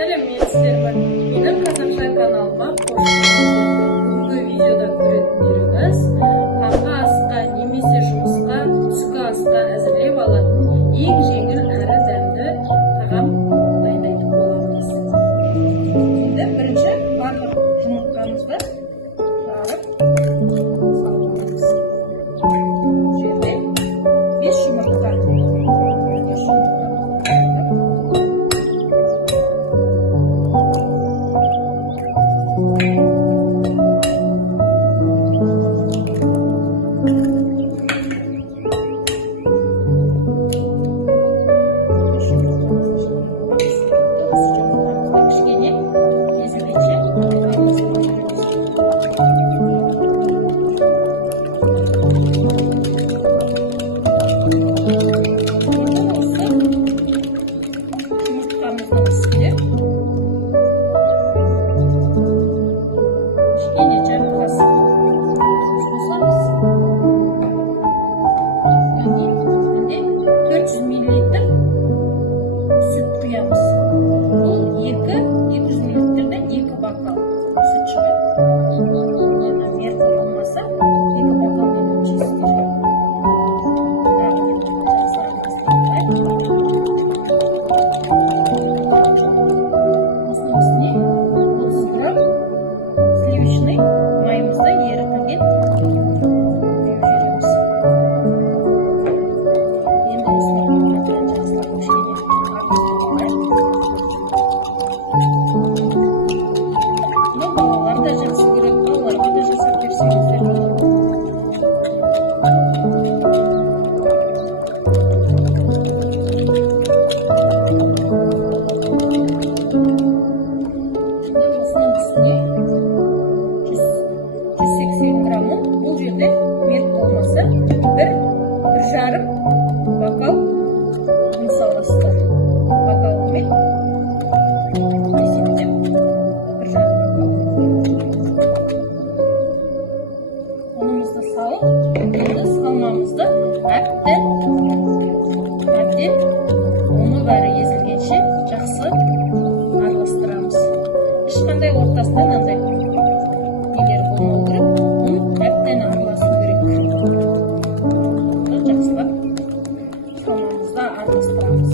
Сәлеметсіздерме? Менің қазақша каналыма қош келдіңіздер. Бүгінгі видеода көретіндеріңіз таңғы асқа немесе жұмысқа, түскі асқа әзірлеп алатын ең жеңіл әрі дәмді тағам дайындайтын боламыз. Енді бірінші барлық жұмыртқамызды жарып саламыз. Жерде 5 жұмыртқа. Ешқандай ортасынан андай нелер болмау керек. Оны әбден араласу керек. Жақсылап салмамызды араластырамыз.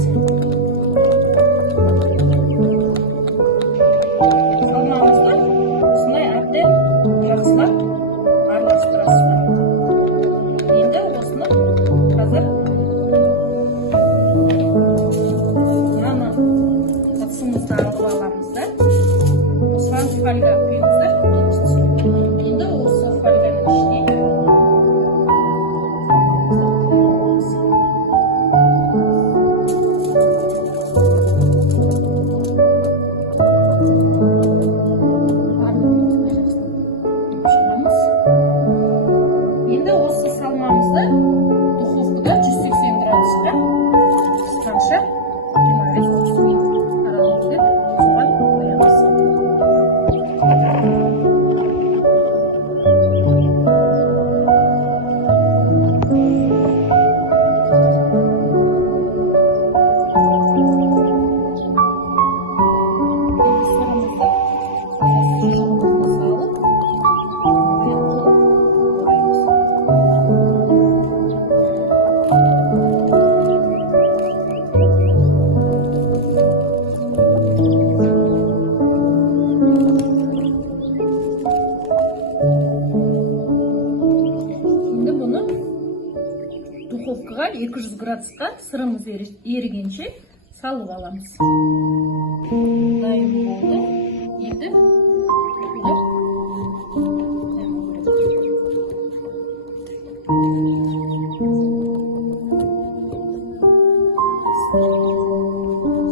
Салмамызды осындай әбден жақсылап араластырасыздар. Енді осыны қазір ыдысымызды алып аламыз да. Осыған фольга құйыңыздар. Енді осы фольганың ішіне енді осы салмамызды духовкада 180 градусқа пісқанша 25-30 минут аралығында соған қоямыз. Духовкаға 200 градусқа сырымыз ерігенше салып аламыз. Дайын болды. Енді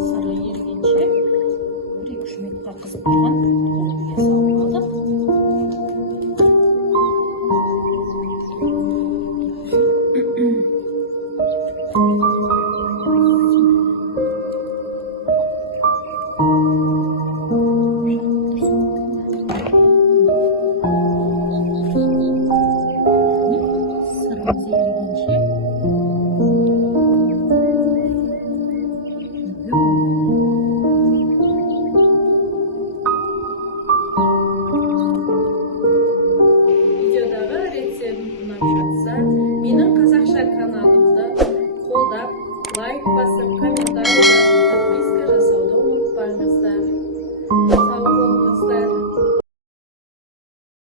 сары ерігенше 1-2 минутқа қызып тұрған духовкаға салып алдық. лайк басып,